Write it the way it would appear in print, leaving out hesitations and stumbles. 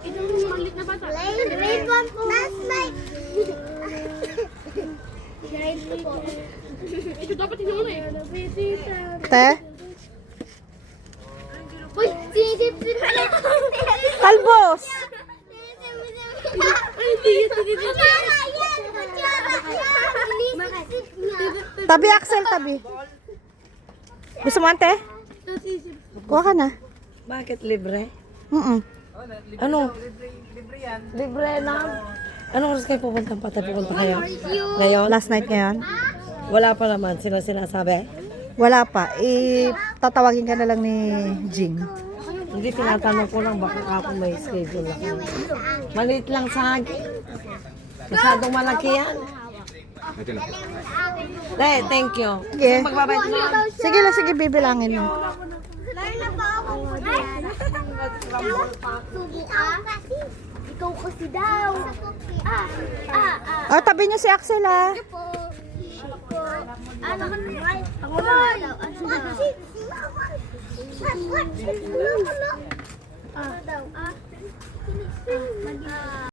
Ito yung maliit na bata. Grade 1 po. That's like... Ito dapat hinuna eh. Te? Uy, sinisip sila. Talbos! Ay, hindi yan. Kutsara yan! Kutsara yan! Sinisip niya. Tabi, Axel, tabi. Gusto mo, ante? Kuha ka na. Bakit libre? Ano? Libre na. Anong oras kayo pupunta? Patay pupunta kayo? Ngayon? Last night ngayon? Wala pa naman. Sila sinasabi? Wala pa. Tatawagin ka na lang ni Jing. Hindi, tinatanong ko lang baka ako may schedule ako. Maliit lang sa akin. Masyadong malaki yan. Thank you. Sige. Magbabayad mo. Sige lang, sige, bibilangin mo. Lalo pa ako. Subo ka? Ikaw kasi daw. Oh, tabi niyo si Axel, ha? Ano man right? Ako na daw. Ano daw?